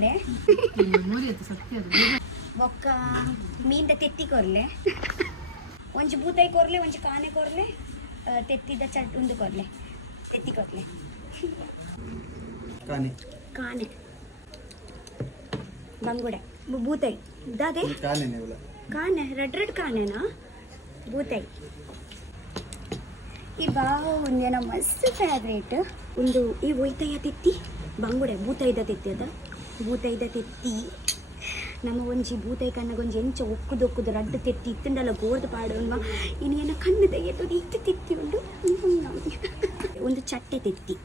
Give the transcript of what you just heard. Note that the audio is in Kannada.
ಕೊರ್ಲೆ ಬೊಕ್ಕ ಮೀನ್ದ ತೆತ್ತಿ ಕೊರ್ಲೆ ಒಂಜಿ ಬೂತಾಯಿ ಕೊರ್ಲೆ ಒಂಜಿ ಕಾನೆ ಕೊರ್ಲೆ ತೆತ್ತಿದ ಚಟ್ ಉಂದು ಕೊರ್ಲೆ ತೆತ್ತಿ ಕೊರ್ಲೆ ಕಾನೆ ಕಾನೆ ಬಂಗುಡೆ ಬೂತಾಯಿ ದಾದೆ ಕಾನೆ ರೆಡ್ ಕಾನೆನಾ ಬೂತಾಯಿ ಈ ಬಾವು ಒಂದೇನ ಮಸ್ತ್ ಫೇವ್ರೇಟ್ ಒಂದು ಈ ಒಯ್ತಾಯ ತೆತ್ತಿ ಬಂಗುಡೆ ಬೂತಾಯಿದ ತೆತ್ತಿ ಅದ ಬೂತಾಯಿದ ತೆತ್ತಿ ನಮ್ಮ ಒಂಜಿ ಬೂತಾಯಿ ಕಣ್ಣಗೊಂಜಿ ಎಂಚ ಒಕ್ಕುದು ರಡ್ಡು ತೆತ್ತಿ ಇತ್ತಂಡಲ್ಲ ಗೋರ್ದು ಪಾಡೋನ್ಮ ಇನ್ನೇನ ಕಣ್ಣು ತೆಗೆದು ಇತ್ತು ತೆತ್ತಿ ಉಂಡು ಒಂದು ಚಟ್ಟೆ ತೆತ್ತಿ